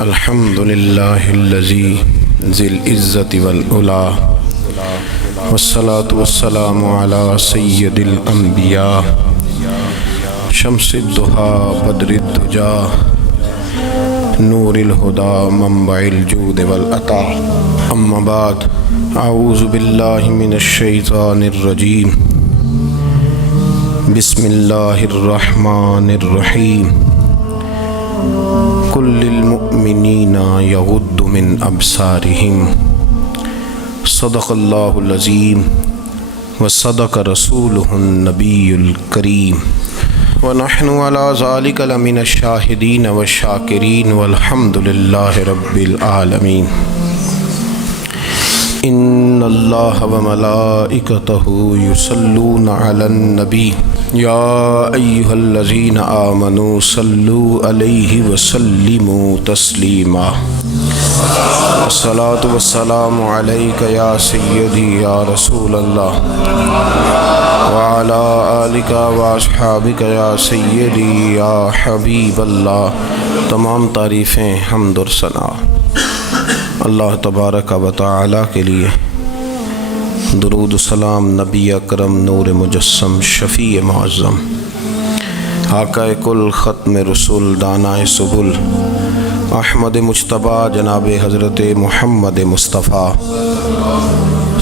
الحمد للہ الذی ذی العزت والعلا والصلاة والسلام علی سید الانبیاء شمس الضحیٰ بدر الدجا نور الہدی منبع الجود والعطا اما بعد اعوذ باللہ من الشیطان الرجیم بسم اللہ الرحمن الرحیم قل للمؤمنین یغضوا من ابصارهم صدق اللہ العظیم وصدق رسولہ النبی الکریم ونحن علی ذلک لمن الشاہدین والشاکرین والحمد للہ رب العالمین ان اللہ وملائکتہ یصلون علی النبی یا ایہا الذین آمنوا صلوا علیہ وسلموا تسلیما الصلاۃ والسلام علیک یا سیدی یا رسول اللہ وعلی آلک واصحابک یا سیدی یا حبیب اللہ۔ تمام تعریفیں حمد و ثنا اللہ تبارک و تعالی کے لیے، درود و سلام نبی اکرم نور مجسم شفیع معظم آقا کل ختم رسول دانائے سبل احمد مجتبیٰ جناب حضرت محمد مصطفیٰ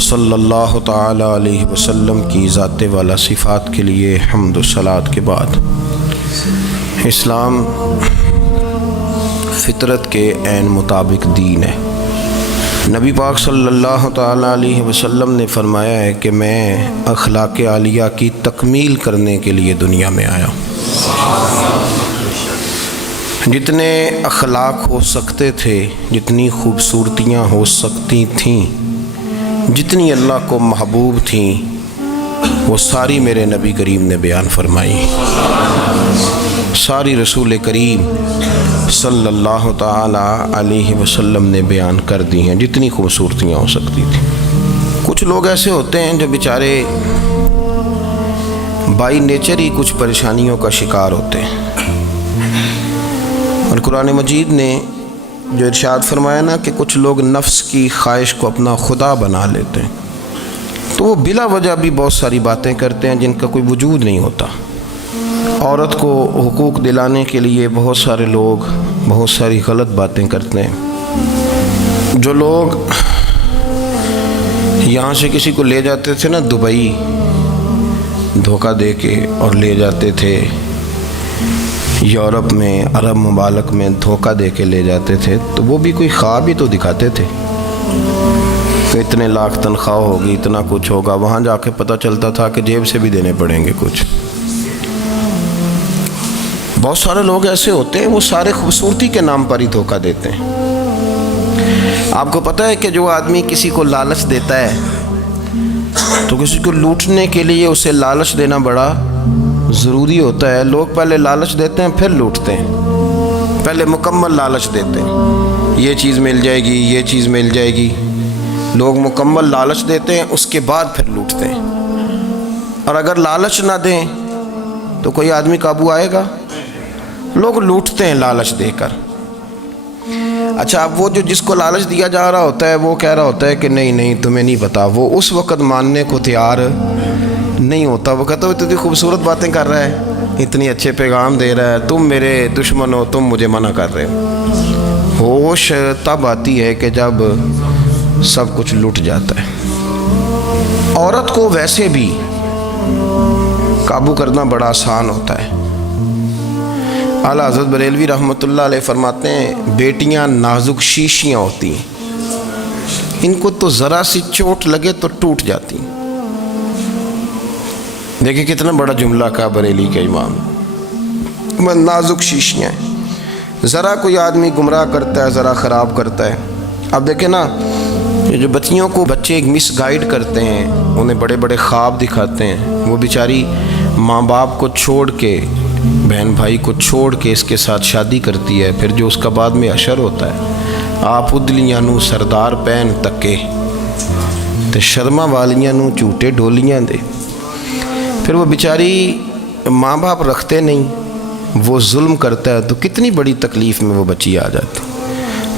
صلی اللہ تعالی علیہ وسلم کی ذات والا صفات کے لیے حمد و صلات کے بعد، اسلام فطرت کے عین مطابق دین ہے۔ نبی پاک صلی اللہ تعالیٰ علیہ وسلم نے فرمایا ہے کہ میں اخلاق عالیہ کی تکمیل کرنے کے لیے دنیا میں آیا ہوں۔ جتنے اخلاق ہو سکتے تھے، جتنی خوبصورتیاں ہو سکتی تھیں، جتنی اللہ کو محبوب تھیں، وہ ساری میرے نبی کریم نے بیان فرمائی، ساری رسول کریم صلی اللہ تعالیٰ علیہ وسلم نے بیان کر دی ہیں، جتنی خوبصورتیاں ہو سکتی تھیں۔ کچھ لوگ ایسے ہوتے ہیں جو بیچارے بائی نیچر ہی کچھ پریشانیوں کا شکار ہوتے ہیں، اور قرآن مجید نے جو ارشاد فرمایا نا کہ کچھ لوگ نفس کی خواہش کو اپنا خدا بنا لیتے ہیں، تو وہ بلا وجہ بھی بہت ساری باتیں کرتے ہیں جن کا کوئی وجود نہیں ہوتا۔ عورت کو حقوق دلانے کے لیے بہت سارے لوگ بہت ساری غلط باتیں کرتے ہیں۔ جو لوگ یہاں سے کسی کو لے جاتے تھے نا دبئی، دھوکہ دے کے اور لے جاتے تھے یورپ میں، عرب ممالک میں دھوکہ دے کے لے جاتے تھے، تو وہ بھی کوئی خواب ہی تو دکھاتے تھے کہ اتنے لاکھ تنخواہ ہوگی، اتنا کچھ ہوگا۔ وہاں جا کے پتہ چلتا تھا کہ جیب سے بھی دینے پڑیں گے کچھ۔ بہت سارے لوگ ایسے ہوتے ہیں، وہ سارے خوبصورتی کے نام پر ہی دھوکہ دیتے ہیں۔ آپ کو پتہ ہے کہ جو آدمی کسی کو لالچ دیتا ہے تو کسی کو لوٹنے کے لیے اسے لالچ دینا بڑا ضروری ہوتا ہے۔ لوگ پہلے لالچ دیتے ہیں پھر لوٹتے ہیں، پہلے مکمل لالچ دیتے ہیں، یہ چیز مل جائے گی، یہ چیز مل جائے گی۔ لوگ مکمل لالچ دیتے ہیں، اس کے بعد پھر لوٹتے ہیں۔ اور اگر لالچ نہ دیں تو کوئی آدمی قابو آئے گا؟ لوگ لوٹتے ہیں لالچ دے کر۔ اچھا، اب وہ جو جس کو لالچ دیا جا رہا ہوتا ہے وہ کہہ رہا ہوتا ہے کہ نہیں نہیں تمہیں نہیں پتا، وہ اس وقت ماننے کو تیار نہیں ہوتا۔ وہ کہتا ہے اتنی خوبصورت باتیں کر رہا ہے، اتنی اچھے پیغام دے رہا ہے، تم میرے دشمن ہو، تم مجھے منع کر رہے ہو۔ ہوش تب آتی ہے کہ جب سب کچھ لٹ جاتا ہے۔ عورت کو ویسے بھی قابو کرنا بڑا آسان ہوتا ہے۔ اعلیٰ حضرت بریلوی رحمۃ اللہ علیہ فرماتے ہیں بیٹیاں نازک شیشیاں ہوتی ہیں، ان کو تو ذرا سی چوٹ لگے تو ٹوٹ جاتی ہیں۔ دیکھیں کتنا بڑا جملہ کہا بریلی کے امام، نازک شیشیاں ہیں۔ ذرا کوئی آدمی گمراہ کرتا ہے، ذرا خراب کرتا ہے۔ اب دیکھیں نا، یہ جو بچیوں کو بچے مس گائیڈ کرتے ہیں، انہیں بڑے بڑے خواب دکھاتے ہیں، وہ بیچاری ماں باپ کو چھوڑ کے، بہن بھائی کو چھوڑ کے اس کے ساتھ شادی کرتی ہے، پھر جو اس کا بعد میں اشر ہوتا ہے، آپ ادلیاں نو سردار پہن تکے تے شرما والیاں نو جھوٹے ڈولیاں دے۔ پھر وہ بیچاری ماں باپ رکھتے نہیں، وہ ظلم کرتا ہے تو کتنی بڑی تکلیف میں وہ بچی آ جاتی۔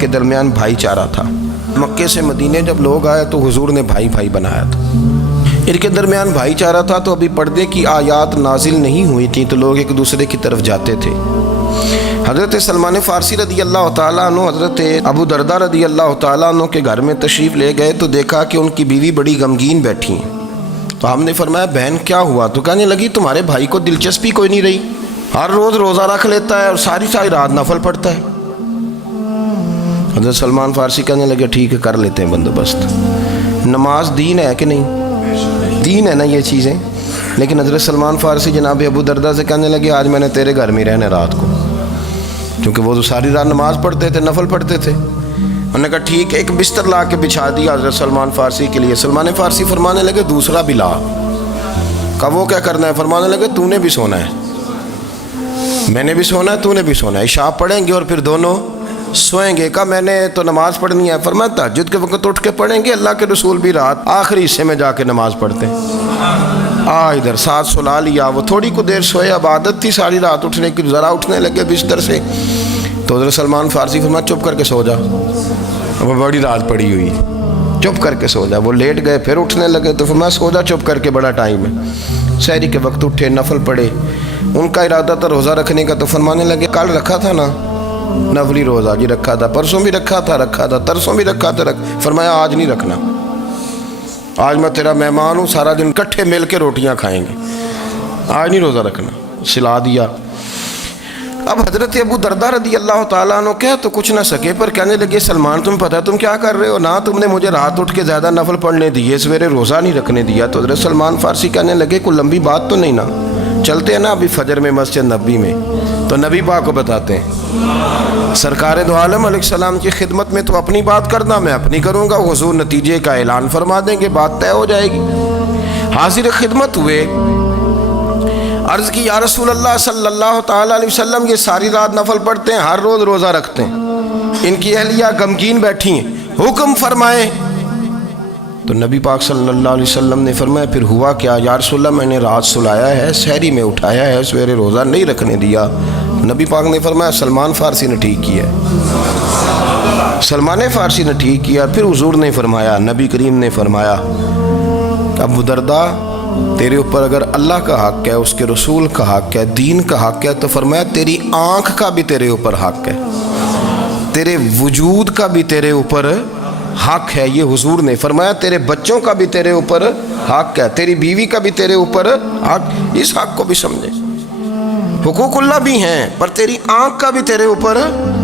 کے درمیان بھائی چارہ تھا۔ مکے سے مدینے جب لوگ آئے تو حضور نے بھائی بھائی بنایا تھا، ان کے درمیان بھائی چارہ تھا، تو ابھی پردے کی آیات نازل نہیں ہوئی تھیں تو لوگ ایک دوسرے کی طرف جاتے تھے۔ حضرت سلمان فارسی رضی اللہ تعالیٰ عنہ حضرت ابو دردہ رضی اللہ تعالیٰ عنہ کے گھر میں تشریف لے گئے تو دیکھا کہ ان کی بیوی بڑی غمگین بیٹھی ہیں۔ تو ہم نے فرمایا بہن کیا ہوا؟ تو کہنے لگی تمہارے بھائی کو دلچسپی کوئی نہیں رہی، ہر روز روزہ رکھ لیتا ہے اور ساری رات نفل پڑھتا ہے۔ حضرت سلمان فارسی کہنے لگے ٹھیک ہے کر لیتے ہیں بندوبست۔ نماز دین ہے کہ نہیں؟ دین ہے نا یہ چیزیں۔ لیکن حضرت سلمان فارسی جناب ابو دردہ سے کہنے لگے آج میں نے تیرے گھر میں رہنا رات کو، کیونکہ وہ تو ساری رات نماز پڑھتے تھے، نفل پڑھتے تھے۔ انہوں نے کہا ٹھیک ہے، ایک بستر لا کے بچھا دیا حضرت سلمان فارسی کے لیے۔ سلمان فارسی فرمانے لگے دوسرا بھی لا۔ کہا وہ کیا کرنا ہے؟ فرمانے لگے تو نے بھی سونا ہے، میں نے بھی سونا ہے، تو نے بھی سونا ہے، عشاء پڑھیں گے اور پھر دونوں سوئیں گے۔ کہا میں نے تو نماز پڑھنی ہے۔ فرمایا تہجد کے وقت اٹھ کے پڑھیں گے، اللہ کے رسول بھی رات آخری حصے میں جا کے نماز پڑھتے ہیں۔ ادھر ساتھ سلا لیا، وہ تھوڑی کو دیر سوئے، اب عادت تھی ساری رات اٹھنے کی، ذرا اٹھنے لگے بستر سے تو حضرت سلمان فارسی فرمایا چپ کر کے سو جا، وہ بڑی رات پڑی ہوئی، چپ کر کے سو جا۔ وہ لیٹ گئے، پھر اٹھنے لگے تو فرمایا سو جا چپ کر کے، بڑا ٹائم ہے۔ سحری کے وقت اٹھے، نفل پڑھے، ان کا ارادہ تھا روزہ رکھنے کا، تو فرمانے لگے کل رکھا تھا نا نفلی روزہ؟ جی رکھا تھا۔ پرسوں بھی رکھا تھا؟ ترسوں بھی رکھا تھا۔ فرمایا آج نہیں رکھنا، آج میں تیرا مہمان ہوں، سارا دن کٹھے مل کے روٹیاں کھائیں گے، آج نہیں روزہ رکھنا۔ سلا دیا۔ اب حضرت ابو دردہ رضی اللہ تعالیٰ عنہ کہہ تو کچھ نہ سکے، پر کہنے لگے سلمان تمہیں پتہ ہے تم کیا کر رہے ہو؟ نہ تم نے مجھے رات اٹھ کے زیادہ نفل پڑھنے دیے، سویرے روزہ نہیں رکھنے دیا۔ تو حضرت سلمان فارسی کہنے لگے کوئی لمبی بات تو نہیں نا، چلتے ہیں نا ابھی فجر میں مسجد نبی میں، تو نبی پاک کو بتاتے ہیں سرکار دو عالم علیہ السلام کی خدمت میں، تو اپنی بات کرنا میں اپنی کروں گا، حضور نتیجے کا اعلان فرما دیں گے، بات طے ہو جائے گی۔ حاضر خدمت ہوئے، عرض کی یا رسول اللہ صلی اللہ تعالیٰ علیہ وسلم یہ ساری رات نفل پڑھتے ہیں، ہر روز روزہ رکھتے ہیں، ان کی اہلیہ غمگین بیٹھی ہیں، حکم فرمائیں۔ تو نبی پاک صلی اللہ علیہ وسلم نے فرمایا پھر ہوا کیا؟ یا رسول اللہ میں نے رات سلایا ہے، سحری میں اٹھایا ہے، سویرے روزہ نہیں رکھنے دیا۔ نبی پاک نے فرمایا سلمان فارسی نے ٹھیک کیا، سلمان فارسی نے ٹھیک کیا۔ پھر حضور نے فرمایا، نبی کریم نے فرمایا ابو دردہ تیرے اوپر اگر اللہ کا حق ہے، اس کے رسول کا حق ہے، دین کا حق ہے، تو فرمایا تیری آنکھ کا بھی تیرے اوپر حق ہے، تیرے وجود کا بھی تیرے اوپر حق ہے۔ یہ حضور نے فرمایا تیرے بچوں کا بھی تیرے اوپر حق ہے، تیری بیوی کا بھی تیرے اوپر حق۔ اس حق کو بھی سمجھے، حقوق اللہ بھی ہیں، پر تیری آنکھ کا بھی تیرے اوپر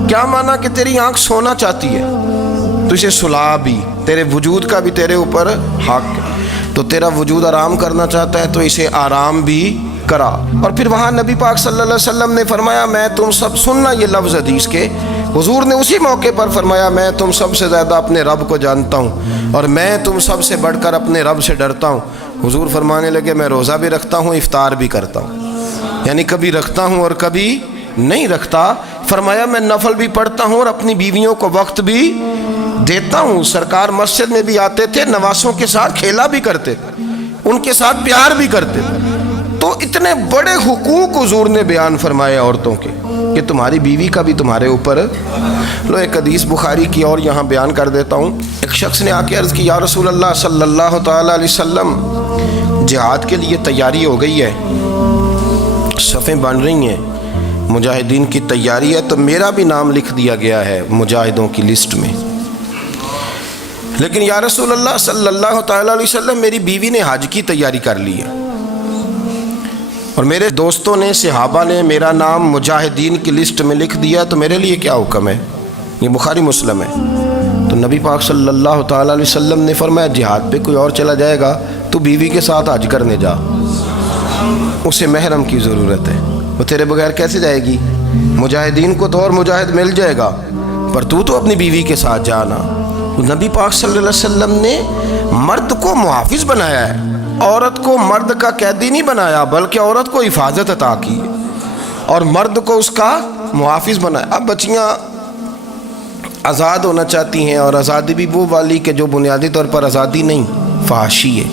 کیا مانا کہ تیری آنکھ سونا چاہتی ہے تو اسے سلا بھی، تیرے وجود کا بھی تیرے اوپر حق ہے، تو تیرا وجود آرام کرنا چاہتا ہے تو اسے آرام بھی کرا۔ اور پھر وہاں نبی پاک صلی اللہ علیہ وسلم نے فرمایا میں تم سب، سننا یہ لفظ حدیث کے، حضور نے اسی موقع پر فرمایا میں تم سب سے زیادہ اپنے رب کو جانتا ہوں اور میں تم سب سے بڑھ کر اپنے رب سے ڈرتا ہوں۔ حضور فرمانے لگے میں روزہ بھی رکھتا ہوں، افطار بھی کرتا ہوں، یعنی کبھی رکھتا ہوں اور کبھی نہیں رکھتا۔ فرمایا میں نفل بھی پڑھتا ہوں اور اپنی بیویوں کو وقت بھی دیتا ہوں۔ سرکار مسجد میں بھی آتے تھے، نواسوں کے ساتھ کھیلا بھی کرتے تھے، ان کے ساتھ پیار بھی کرتے تھے۔ تو اتنے بڑے حقوق حضور نے بیان فرمائے عورتوں کے کہ تمہاری بیوی کا بھی تمہارے اوپر۔ لو ایک حدیث بخاری کی اور یہاں بیان کر دیتا ہوں۔ ایک شخص نے آ کے عرض کی یا رسول اللہ صلی اللہ تعالیٰ علیہ وسلم جہاد کے لیے تیاری ہو گئی ہے، صفیں بن رہی ہیں، مجاہدین کی تیاری ہے، تو میرا بھی نام لکھ دیا گیا ہے مجاہدوں کی لسٹ میں، لیکن یا رسول اللہ صلی اللہ تعالیٰ علیہ وسلم میری بیوی نے حج کی تیاری کر لی ہے اور میرے دوستوں نے، صحابہ نے میرا نام مجاہدین کی لسٹ میں لکھ دیا، تو میرے لیے کیا حکم ہے؟ یہ بخاری مسلم ہے۔ تو نبی پاک صلی اللہ تعالیٰ علیہ وسلم نے فرمایا جہاد پہ کوئی اور چلا جائے گا تو بیوی کے ساتھ حج کرنے جا، اسے محرم کی ضرورت ہے، وہ تیرے بغیر کیسے جائے گی؟ مجاہدین کو تو اور مجاہد مل جائے گا، پر تو اپنی بیوی کے ساتھ جانا۔ نبی پاک صلی اللہ علیہ وسلم نے مرد کو محافظ بنایا ہے، عورت کو مرد کا قیدی نہیں بنایا، بلکہ عورت کو حفاظت عطا کی اور مرد کو اس کا محافظ بنایا۔ اب بچیاں آزاد ہونا چاہتی ہیں، اور آزادی بھی وہ والی کہ جو بنیادی طور پر آزادی نہیں، فحاشی ہے۔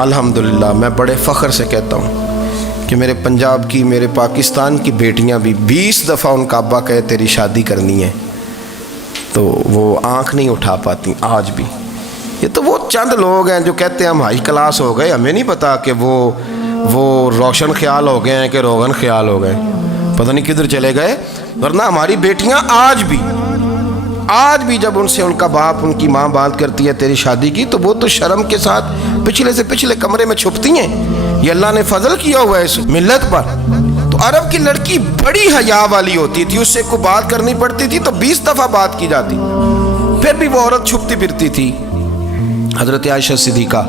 الحمدللہ میں بڑے فخر سے کہتا ہوں کہ میرے پنجاب کی، میرے پاکستان کی بیٹیاں بھی 20 دفعہ ان کا ابا کہے تیری شادی کرنی ہے تو وہ آنکھ نہیں اٹھا پاتی آج بھی۔ یہ تو وہ چند لوگ ہیں جو کہتے ہیں ہم ہائی کلاس ہو گئے، ہمیں نہیں پتا کہ وہ روشن خیال ہو گئے ہیں کہ روغن خیال ہو گئے، پتہ نہیں کدھر چلے گئے۔ ورنہ ہماری بیٹیاں آج بھی جب ان سے ان کا باپ، ان کی ماں بات کرتی ہے تیری شادی کی، تو وہ تو شرم کے ساتھ پچھلے سے پچھلے کمرے میں چھپتی ہیں۔ یہ اللہ نے فضل کیا ہوا ہے اس ملت پر۔ تو عرب کی لڑکی بڑی حیا والی ہوتی تھی، اس سے کوئی بات کرنی پڑتی تھی تو 20 دفعہ بات کی جاتی، پھر بھی وہ عورت چھپتی پھرتی تھی۔ حضرت عائشہ صدیقہ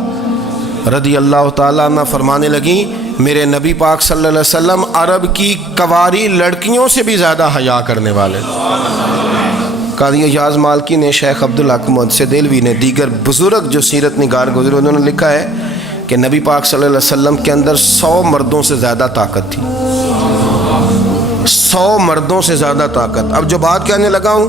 رضی اللہ تعالیٰ عنہ فرمانے لگیں میرے نبی پاک صلی اللہ علیہ وسلم عرب کی کواری لڑکیوں سے بھی زیادہ حیا کرنے والے۔ قاضی اعجاز مالکی نے، شیخ عبدالحق محدث دہلوی نے، دیگر بزرگ جو سیرت نگار گزرے انہوں نے لکھا ہے کہ نبی پاک صلی اللہ علیہ وسلم کے اندر 100 مردوں سے زیادہ طاقت تھی، 100 مردوں سے زیادہ طاقت۔ اب جو بات کہنے لگا ہوں،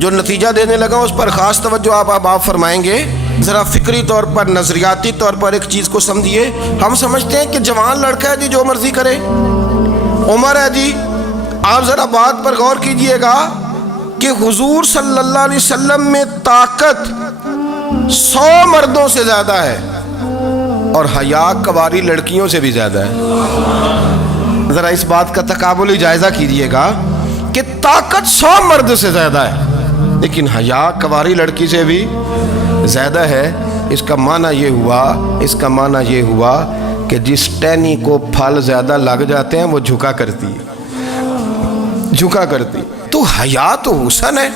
جو نتیجہ دینے لگا ہوں، اس پر خاص توجہ آپ فرمائیں گے۔ ذرا فکری طور پر، نظریاتی طور پر ایک چیز کو سمجھیے۔ ہم سمجھتے ہیں کہ جوان لڑکا ہے جی جو مرضی کرے، عمر ہے جی۔ آپ ذرا بات پر غور کیجئے گا کہ حضور صلی اللہ علیہ وسلم میں طاقت 100 مردوں سے زیادہ ہے اور حیا کواری لڑکیوں سے بھی زیادہ ہے۔ ذرا اس بات کا تقابلی جائزہ کیجئے گا کہ طاقت 100 مرد سے زیادہ ہے لیکن حیا کواری لڑکی سے بھی زیادہ ہے۔ اس کا معنی یہ ہوا کہ جس ٹہنی کو پھل زیادہ لگ جاتے ہیں وہ جھکا کرتی۔ تو حیا تو حسن ہے،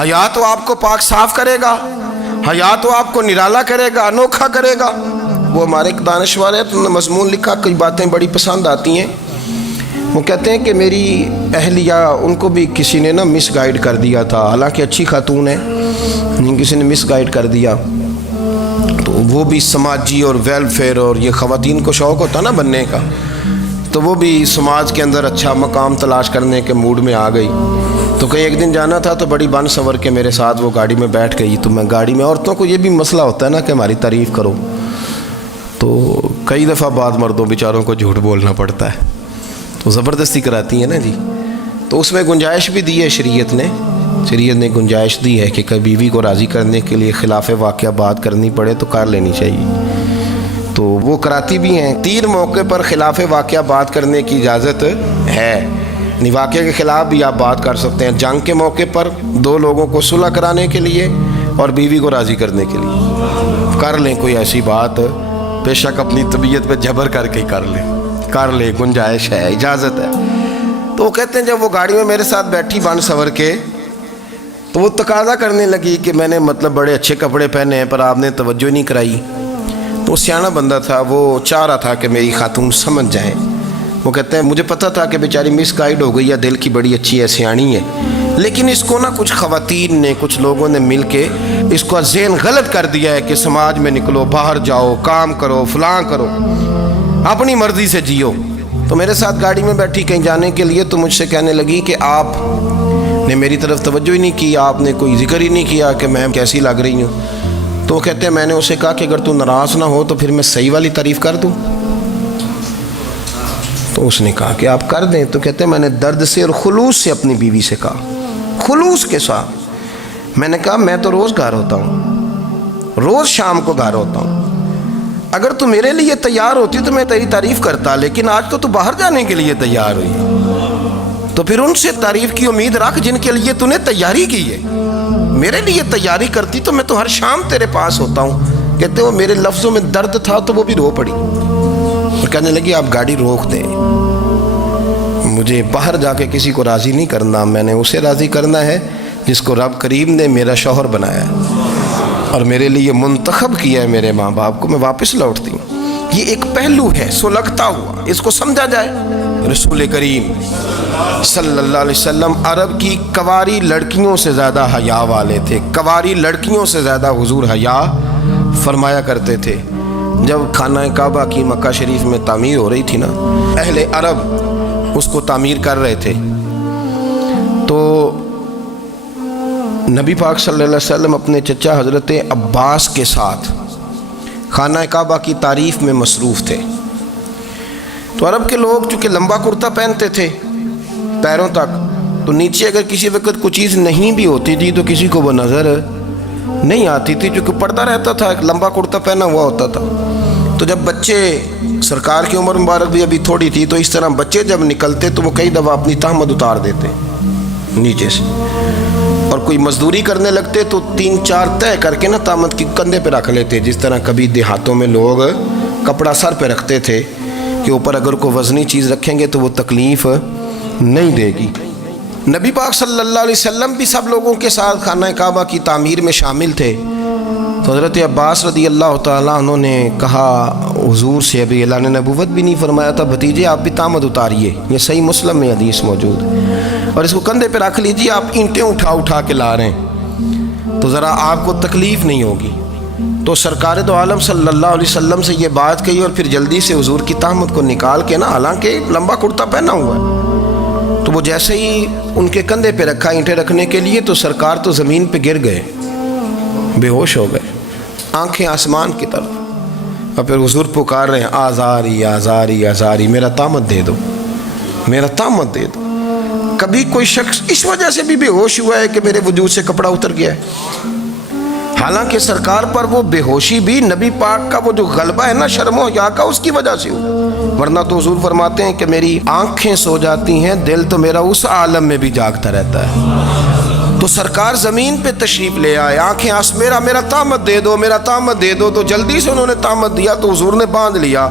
حیا تو آپ کو پاک صاف کرے گا، حیا تو آپ کو نرالا کرے گا، انوکھا کرے گا۔ وہ ہمارے ایک دانشور ہے، تو مضمون لکھا، کئی باتیں بڑی پسند آتی ہیں۔ وہ کہتے ہیں کہ میری اہلیہ، ان کو بھی کسی نے مس گائیڈ کر دیا تھا، حالانکہ اچھی خاتون ہے، کسی نے مس گائیڈ کر دیا۔ تو وہ بھی سماجی اور ویلفیئر، اور یہ خواتین کو شوق ہوتا نا بننے کا، تو وہ بھی سماج کے اندر اچھا مقام تلاش کرنے کے موڈ میں آ گئی۔ تو کہیں ایک دن جانا تھا تو بڑی بن سور کے میرے ساتھ وہ گاڑی میں بیٹھ گئی۔ تو میں گاڑی میں، عورتوں کو یہ بھی مسئلہ ہوتا ہے نا کہ ہماری تعریف کرو، تو کئی دفعہ بعد مردوں بیچاروں کو جھوٹ بولنا پڑتا ہے، تو زبردستی کراتی ہیں نا جی۔ تو اس میں گنجائش بھی دی ہے شریعت نے گنجائش دی ہے کہ کبھی بیوی کو راضی کرنے کے لیے خلاف واقعہ بات کرنی پڑے تو کر لینی چاہیے، تو وہ کراتی بھی ہیں۔ 3 موقع پر خلاف واقعہ بات کرنے کی اجازت ہے، واقعہ کے خلاف بھی آپ بات کر سکتے ہیں۔ جنگ کے موقع پر 2 لوگوں کو صلح کرانے کے لیے اور بیوی کو راضی کرنے کے لیے کر لیں کوئی ایسی بات، بے شک اپنی طبیعت پہ جبر کر کے کر لیں، گنجائش ہے، اجازت ہے۔ تو وہ کہتے ہیں جب وہ گاڑی میں میرے ساتھ بیٹھی بن سور کے، تو وہ تقاضا کرنے لگی کہ میں نے بڑے اچھے کپڑے پہنے ہیں پر آپ نے توجہ نہیں کرائی۔ تو سیانا بندہ تھا، وہ چاہ رہا تھا کہ میری خاتون سمجھ جائے۔ وہ کہتے ہیں مجھے پتہ تھا کہ بیچاری مس گائیڈ ہو گئی ہے، دل کی بڑی اچھی ہے، سیانی ہے، لیکن اس کو کچھ خواتین نے، کچھ لوگوں نے مل کے اس کو ذہن غلط کر دیا ہے کہ سماج میں نکلو، باہر جاؤ، کام کرو، فلاں کرو، اپنی مرضی سے جیو۔ تو میرے ساتھ گاڑی میں بیٹھی کہیں جانے کے لیے، تو مجھ سے کہنے لگی کہ آپ نے میری طرف توجہ ہی نہیں کی، آپ نے کوئی ذکر ہی نہیں کیا کہ میں کیسی لگ رہی ہوں۔ تو وہ کہتے ہیں میں نے اسے کہا کہ اگر تو ناراض نہ ہو تو پھر میں صحیح والی تعریف کر دوں۔ تو اس نے کہا کہ آپ کر دیں۔ تو کہتے ہیں میں نے درد سے اور خلوص سے اپنی بیوی سے کہا، خلوص کے ساتھ میں نے کہا میں تو روز گھر ہوتا ہوں، روز شام کو گھر ہوتا ہوں، اگر تو میرے لیے تیار ہوتی تو میں تیری تعریف کرتا، لیکن آج تو باہر جانے کے لیے تیار ہوئی، تو پھر ان سے تعریف کی امید رکھ جن کے لیے تو نے تیاری کی ہے۔ میرے لیے تیاری کرتی تو میں تو ہر شام تیرے پاس ہوتا ہوں۔ کہتے وہ میرے لفظوں میں درد تھا تو وہ بھی رو پڑی اور کہنے لگی آپ گاڑی روک دیں، مجھے باہر جا کے کسی کو راضی نہیں کرنا، میں نے اسے راضی کرنا ہے جس کو رب کریم نے میرا شوہر بنایا اور میرے لیے منتخب کیا ہے، میرے ماں باپ کو۔ میں واپس لوٹتی ہوں۔ یہ ایک پہلو ہے سلگتا ہوا، اس کو سمجھا جائے۔ رسول کریم صلی اللہ علیہ وسلم عرب کی کواری لڑکیوں سے زیادہ حیا والے تھے، کواری لڑکیوں سے زیادہ حضور حیا فرمایا کرتے تھے۔ جب خانہ کعبہ کی مکہ شریف میں تعمیر ہو رہی تھی نا، اہل عرب اس کو تعمیر کر رہے تھے، تو نبی پاک صلی اللہ علیہ وسلم اپنے چچا حضرت عباس کے ساتھ خانہ کعبہ کی تعریف میں مصروف تھے۔ تو عرب کے لوگ چونکہ لمبا کرتا پہنتے تھے پیروں تک، تو نیچے اگر کسی وقت کوئی چیز نہیں بھی ہوتی تھی تو کسی کو وہ نظر نہیں آتی تھی، چونکہ پردہ رہتا تھا، ایک لمبا کرتا پہنا ہوا ہوتا تھا۔ تو جب بچے، سرکار کی عمر مبارک بھی ابھی تھوڑی تھی، تو اس طرح بچے جب نکلتے تو وہ کئی دفعہ اپنی تہمت اتار دیتے نیچے سے، اور کوئی مزدوری کرنے لگتے تو 3-4 طے کر کے نا تہمت کی کندھے پہ رکھ لیتے، جس طرح کبھی دیہاتوں میں لوگ کپڑا سر پہ رکھتے تھے کہ اوپر اگر کوئی وزنی چیز رکھیں گے تو وہ تکلیف نہیں دے گی۔ نبی پاک صلی اللہ علیہ وسلم بھی سب لوگوں کے ساتھ خانہ کعبہ کی تعمیر میں شامل تھے۔ تو حضرت عباس رضی اللہ تعالیٰ عنہ نے کہا حضور سے، ابھی اعلان نبوت بھی نہیں فرمایا تھا، بھتیجے آپ بھی تہمت اتاریے، یہ صحیح مسلم میں حدیث موجود ہے، اور اس کو کندھے پہ رکھ لیجیے، آپ اینٹیں اٹھا کے لا رہے ہیں تو ذرا آپ کو تکلیف نہیں ہوگی۔ تو سرکار دو عالم صلی اللہ علیہ وسلم سے یہ بات کہی، اور پھر جلدی سے حضور کی تہمت کو نکال کے نا، حالانکہ لمبا کرتا پہنا ہوا ہے، تو وہ جیسے ہی ان کے کندھے پہ رکھا اینٹیں رکھنے کے لیے، تو سرکار تو زمین پہ گر گئے، بے ہوش ہو گئے، آنکھیں آسمان کی طرف، اور پھر حضور پکار رہے ہیں آزاری آزاری آزاری، میرا تہمت دے دو، میرا تہمت دے دو۔ کبھی کوئی شخص اس وجہ سے بھی بے ہوش ہوا ہے کہ میرے وجود سے کپڑا اتر گیا ہے؟ حالانکہ سرکار پر وہ بے ہوشی بھی نبی پاک کا وہ جو غلبہ ہے نا شرم و حیا کا، اس کی وجہ سے ہوا، ورنہ تو حضور فرماتے ہیں کہ میری آنکھیں سو جاتی ہیں، دل تو میرا اس عالم میں بھی جاگتا رہتا ہے۔ تو سرکار زمین پہ تشریف لے آئے، آنکھیں میرا تہمت دے دو، میرا تہمت دے دو، تو جلدی سے انہوں نے تہمت دیا تو حضور نے باندھ لیا۔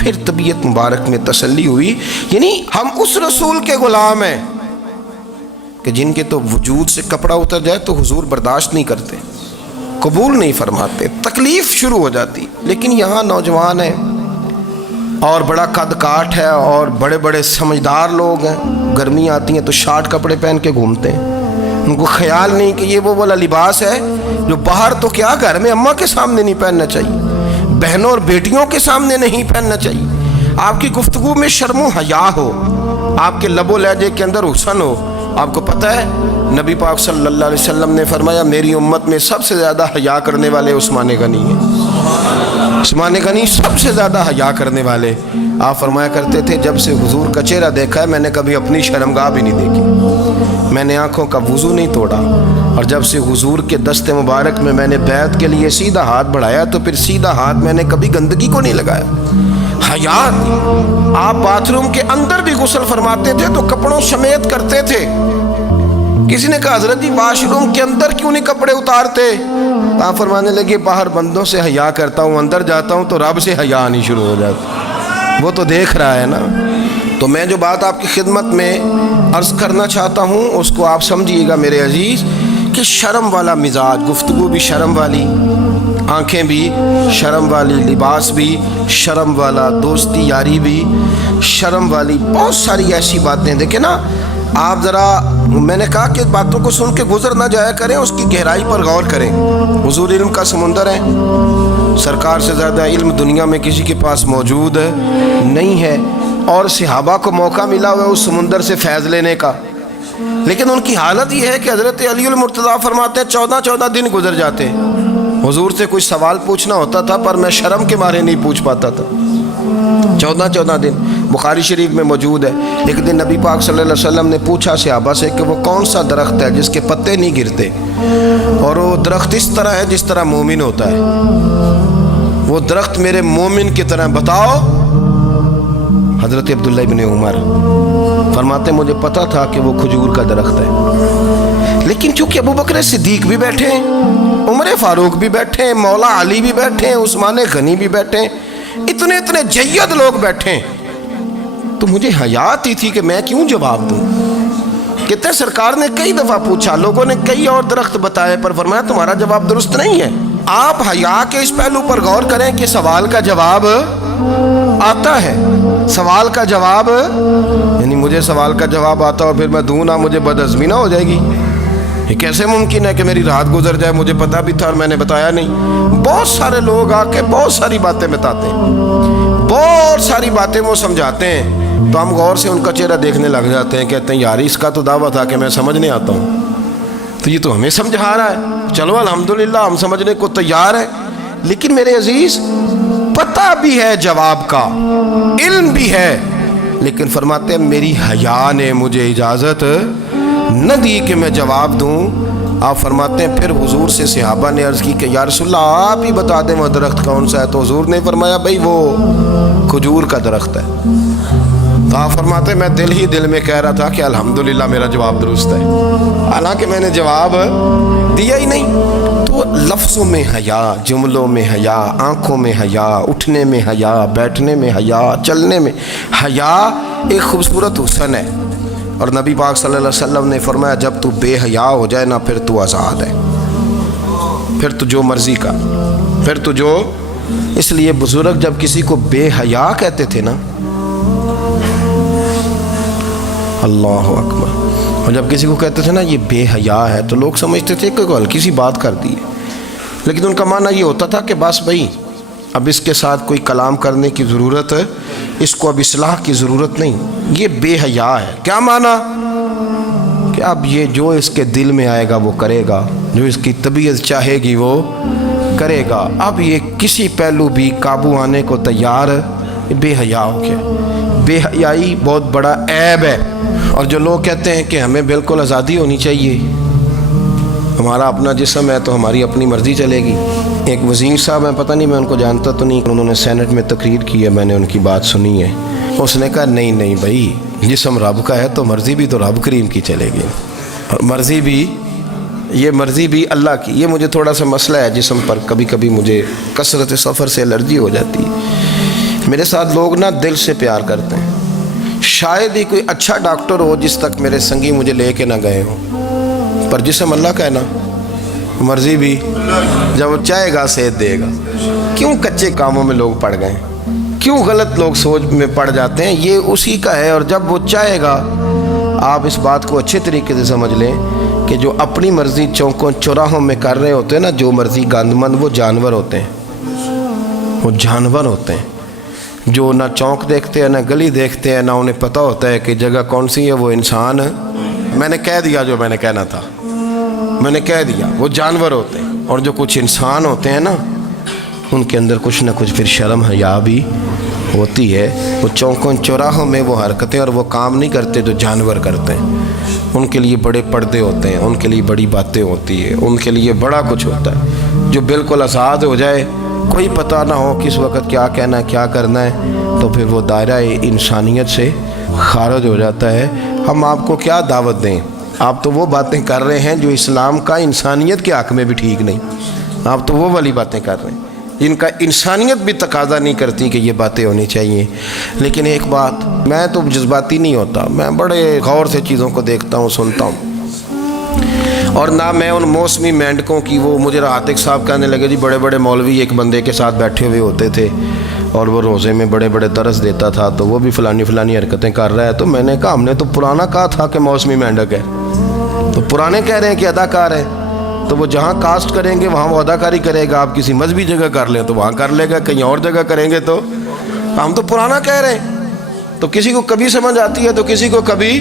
پھر طبیعت مبارک میں تسلی ہوئی، یعنی ہم اس رسول کے غلام ہیں کہ جن کے تو وجود سے کپڑا اتر جائے تو حضور برداشت نہیں کرتے، قبول نہیں فرماتے، تکلیف شروع ہو جاتی۔ لیکن یہاں نوجوان ہیں اور بڑا قد کاٹ ہے اور بڑے بڑے سمجھدار لوگ ہیں، گرمی آتی ہیں تو شارٹ کپڑے پہن کے گھومتے ہیں، ان کو خیال نہیں کہ یہ وہ والا لباس ہے جو باہر تو کیا گھر میں اماں کے سامنے نہیں پہننا چاہیے، بہنوں اور بیٹیوں کے سامنے نہیں پہننا چاہیے۔ آپ کی گفتگو میں شرم و حیا ہو، آپ کے لب و لہجے کے اندر حسن ہو۔ آپ کو پتہ ہے نبی پاک صلی اللہ علیہ وسلم نے فرمایا میری امت میں سب سے زیادہ حیا کرنے والے عثمان غنی ہیں، عثمان غنی سب سے زیادہ حیا کرنے والے۔ آپ فرمایا کرتے تھے جب سے حضور کا چہرہ دیکھا ہے میں نے کبھی اپنی شرمگاہ بھی نہیں دیکھی، میں نے آنکھوں کا وضو نہیں توڑا، اور جب سے حضور کے دست مبارک میں میں نے بیعت کے لیے سیدھا ہاتھ بڑھایا تو پھر سیدھا ہاتھ میں نے کبھی گندگی کو نہیں لگایا۔ حیات، آپ باتھ روم کے اندر بھی غسل فرماتے تھے تو کپڑوں سمیت کرتے تھے۔ کسی نے کہا حضرت جی واش روم کے اندر کیوں نہیں کپڑے اتارتے؟ آپ فرمانے لگے باہر بندوں سے حیا کرتا ہوں، اندر جاتا ہوں تو رب سے حیا نہیں شروع ہو جاتی، وہ تو دیکھ رہا ہے نا۔ تو میں جو بات آپ کی خدمت میں عرض کرنا چاہتا ہوں اس کو آپ سمجھیے گا میرے عزیز، کہ شرم والا مزاج، گفتگو بھی شرم والی، آنکھیں بھی شرم والی، لباس بھی شرم والا، دوستی یاری بھی شرم والی، بہت ساری ایسی باتیں۔ دیکھیں نا آپ ذرا، میں نے کہا کہ باتوں کو سن کے گزر نہ جایا کریں، اس کی گہرائی پر غور کریں۔ حضور علم کا سمندر ہے، سرکار سے زیادہ علم دنیا میں کسی کے پاس موجود نہیں ہے، اور صحابہ کو موقع ملا ہوا ہے اس سمندر سے فیض لینے کا، لیکن ان کی حالت یہ ہے کہ حضرت علی المرتضیٰ فرماتے ہیں 14 دن گزر جاتے، حضور سے کوئی سوال پوچھنا ہوتا تھا پر میں شرم کے مارے نہیں پوچھ پاتا تھا۔ 14 دن بخاری شریف میں موجود ہے۔ ایک دن نبی پاک صلی اللہ علیہ وسلم نے پوچھا صحابہ سے کہ وہ کون سا درخت ہے جس کے پتے نہیں گرتے، اور وہ درخت اس طرح ہے جس طرح مومن ہوتا ہے، وہ درخت میرے مومن کی طرح بتاؤ۔ حضرت عبداللہ ابن عمر فرماتے مجھے پتا تھا کہ وہ کھجور کا درخت ہے، لیکن چونکہ ابو بکر صدیق بھی بیٹھے ہیں، عمر فاروق بھی بیٹھے ہیں، مولا علی بھی بیٹھے ہیں، عثمان غنی بھی بیٹھے ہیں، اتنے جید لوگ بیٹھے ہیں، تو مجھے حیا آتی تھی کہ میں کیوں جواب دوں۔ کہتے ہیں سرکار نے کئی دفعہ پوچھا، لوگوں نے کئی اور درخت بتائے، پر فرمایا تمہارا جواب درست نہیں ہے۔ آپ حیا کے اس پہلو پر غور کریں کہ سوال کا جواب آتا ہے، سوال کا جواب، یعنی مجھے سوال کا جواب آتا اور پھر میں دوں نہ، مجھے بدعزمی نہ ہو جائے گی؟ یہ کیسے ممکن ہے کہ میری رات گزر جائے، مجھے پتا بھی تھا اور میں نے بتایا نہیں؟ بہت سارے لوگ آ کے بہت ساری باتیں بتاتے ہیں، بہت ساری باتیں وہ سمجھاتے ہیں، تو ہم غور سے ان کا چہرہ دیکھنے لگ جاتے ہیں، کہتے ہیں یار اس کا تو دعویٰ تھا کہ میں سمجھنے آتا ہوں، تو یہ تو ہمیں سمجھا رہا ہے، چلو الحمدللہ ہم سمجھنے کو تیار ہیں، لیکن میرے عزیز پتہ بھی ہے جواب کا، علم بھی ہے، لیکن فرماتے ہیں میری حیا نے مجھے اجازت نہ دی کہ میں جواب دوں۔ آپ فرماتے ہیں پھر حضور سے صحابہ نے عرض کی کہ یا رسول اللہ آپ ہی بتا دیں وہ درخت کون سا ہے، تو حضور نے فرمایا بھئی وہ کھجور کا درخت ہے۔ تو آپ فرماتے ہیں میں دل ہی دل میں کہہ رہا تھا کہ الحمدللہ میرا جواب درست ہے، حالانکہ میں نے جواب دیا ہی نہیں۔ تو لفظوں میں حیا، جملوں میں حیا، آنکھوں میں حیا، اٹھنے میں حیا، بیٹھنے میں حیا، چلنے میں حیا ایک خوبصورت حسن ہے۔ اور نبی پاک صلی اللہ علیہ وسلم نے فرمایا جب تو بے حیا ہو جائے نا پھر تو آزاد ہے، پھر تو جو مرضی کا، پھر تو جو۔ اس لیے بزرگ جب کسی کو بے حیا کہتے تھے نا، اللہ اکبر، اور جب کسی کو کہتے تھے نا یہ بے حیا ہے تو لوگ سمجھتے تھے کہ ہلکی سی بات کر دی ہے، لیکن ان کا معنی یہ ہوتا تھا کہ بس بھائی اب اس کے ساتھ کوئی کلام کرنے کی ضرورت ہے، اس کو اب اصلاح کی ضرورت نہیں، یہ بے حیا ہے۔ کیا معنی؟ کہ اب یہ جو اس کے دل میں آئے گا وہ کرے گا، جو اس کی طبیعت چاہے گی وہ کرے گا، اب یہ کسی پہلو بھی قابو آنے کو تیار بے حیا ہو گیا۔ بے حیائی بہت بڑا عیب ہے، اور جو لوگ کہتے ہیں کہ ہمیں بالکل آزادی ہونی چاہیے، ہمارا اپنا جسم ہے تو ہماری اپنی مرضی چلے گی۔ ایک وزیر صاحب ہیں، پتہ نہیں میں ان کو جانتا تو نہیں، انہوں نے سینٹ میں تقریر کی ہے، میں نے ان کی بات سنی ہے۔ اس نے کہا نہیں نہیں بھائی جسم رب کا ہے تو مرضی بھی تو رب کریم کی چلے گی، اور مرضی بھی یہ مرضی بھی اللہ کی۔ یہ مجھے تھوڑا سا مسئلہ ہے جسم پر، کبھی کبھی مجھے کثرت سفر سے الرجی ہو جاتی ہے۔ میرے ساتھ لوگ نا دل سے پیار کرتے ہیں، شاید ہی کوئی اچھا ڈاکٹر ہو جس تک میرے سنگی مجھے لے کے نہ گئے ہوں، پر جسم اللہ کا ہے نا، مرضی بھی جب وہ چاہے گا صحت دے گا۔ کیوں کچے کاموں میں لوگ پڑ گئے، کیوں غلط لوگ سوچ میں پڑ جاتے ہیں، یہ اسی کا ہے، اور جب وہ چاہے گا۔ آپ اس بات کو اچھے طریقے سے سمجھ لیں کہ جو اپنی مرضی چوکوں چوراہوں میں کر رہے ہوتے ہیں نا، جو مرضی گاندمند، وہ جانور ہوتے ہیں، وہ جانور ہوتے ہیں جو نہ چونک دیکھتے ہیں نہ گلی دیکھتے ہیں، نہ انہیں پتہ ہوتا ہے کہ جگہ کون سی ہے۔ وہ انسان، میں نے کہہ دیا جو میں نے کہنا تھا، میں نے کہہ دیا، وہ جانور ہوتے ہیں۔ اور جو کچھ انسان ہوتے ہیں نا، ان کے اندر کچھ نہ کچھ پھر شرم حیا بھی ہوتی ہے۔ وہ چوکوں چوراہوں میں وہ حرکتیں اور وہ کام نہیں کرتے جو جانور کرتے ہیں۔ ان کے لیے بڑے پردے ہوتے ہیں، ان کے لیے بڑی باتیں ہوتی ہیں، ان کے لیے بڑا کچھ ہوتا ہے۔ جو بالکل آزاد ہو جائے، کوئی پتہ نہ ہو کس وقت کیا کہنا ہے کیا کرنا ہے، تو پھر وہ دائرہ انسانیت سے خارج ہو جاتا ہے۔ ہم آپ کو کیا دعوت دیں؟ آپ تو وہ باتیں کر رہے ہیں جو اسلام کا انسانیت کے حق میں بھی ٹھیک نہیں، آپ تو وہ والی باتیں کر رہے ہیں جن کا انسانیت بھی تقاضا نہیں کرتی کہ یہ باتیں ہونی چاہیے۔ لیکن ایک بات، میں تو جذباتی نہیں ہوتا، میں بڑے غور سے چیزوں کو دیکھتا ہوں، سنتا ہوں، اور نہ میں ان موسمی مینڈکوں کی۔ وہ مجھے عاتق صاحب کہنے لگے جی بڑے بڑے مولوی ایک بندے کے ساتھ بیٹھے ہوئے ہوتے تھے اور وہ روزے میں بڑے بڑے درس دیتا تھا، تو وہ بھی فلانی فلانی حرکتیں کر رہا ہے۔ تو میں نے کہا ہم نے تو پرانا کہا تھا کہ موسمی مینڈک ہے، تو پرانے کہہ رہے ہیں کہ اداکار ہے، تو وہ جہاں کاسٹ کریں گے وہاں وہ اداکاری کرے گا۔ آپ کسی مذہبی جگہ کر لیں تو وہاں کر لے گا، کہیں اور جگہ کریں گے تو ہم تو پرانا کہہ رہے ہیں۔ تو کسی کو کبھی سمجھ آتی ہے تو کسی کو کبھی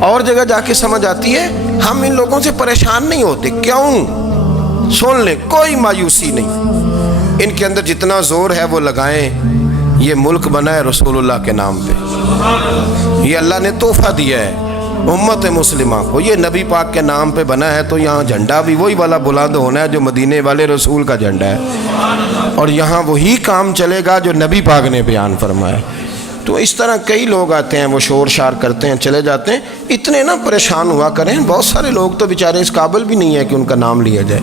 اور جگہ جا کے سمجھ آتی ہے۔ ہم ان لوگوں سے پریشان نہیں ہوتے، کیوں؟ سن لیں، کوئی مایوسی نہیں، ان کے اندر جتنا زور ہے وہ لگائیں۔ یہ ملک بنا ہے رسول اللہ کے نام پہ، یہ اللہ نے تحفہ دیا ہے امت مسلمہ کو، یہ نبی پاک کے نام پہ بنا ہے، تو یہاں جھنڈا بھی وہی والا بلند ہونا ہے جو مدینے والے رسول کا جھنڈا ہے، اور یہاں وہی کام چلے گا جو نبی پاک نے بیان فرمایا۔ تو اس طرح کئی لوگ آتے ہیں، وہ شور شار کرتے ہیں، چلے جاتے ہیں، اتنے نہ پریشان ہوا کریں۔ بہت سارے لوگ تو بیچارے اس قابل بھی نہیں ہے کہ ان کا نام لیا جائے،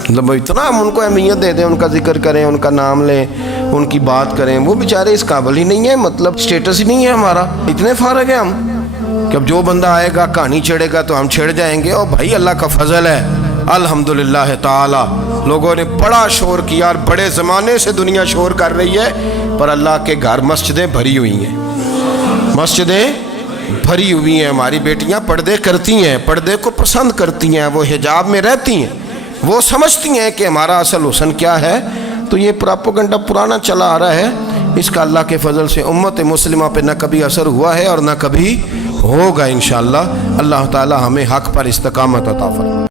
مطلب اتنا ہم ان کو اہمیت دے دیں، ان کا ذکر کریں، ان کا نام لیں، ان کی بات کریں، وہ بیچارے اس قابل ہی نہیں ہے، مطلب سٹیٹس ہی نہیں ہے ہمارا، اتنے فارغ ہیں ہم کہ اب جو بندہ آئے گا کہانی چھیڑے گا تو ہم چھیڑ جائیں گے۔ اور بھائی اللہ کا فضل ہے الحمدللہ تعالی، لوگوں نے بڑا شور کیا، اور بڑے زمانے سے دنیا شور کر رہی ہے، پر اللہ کے گھر مسجدیں بھری ہوئی ہیں، مسجدیں بھری ہوئی ہیں۔ ہماری بیٹیاں پردے کرتی ہیں، پردے کو پسند کرتی ہیں، وہ حجاب میں رہتی ہیں، وہ سمجھتی ہیں کہ ہمارا اصل حسن کیا ہے۔ تو یہ پراپوگنڈا پرانا چلا آ رہا ہے، اس کا اللہ کے فضل سے امت مسلمہ پہ نہ کبھی اثر ہوا ہے اور نہ کبھی ہوگا انشاءاللہ۔ اللہ تعالی ہمیں حق پر استقامت عطا فرمائے۔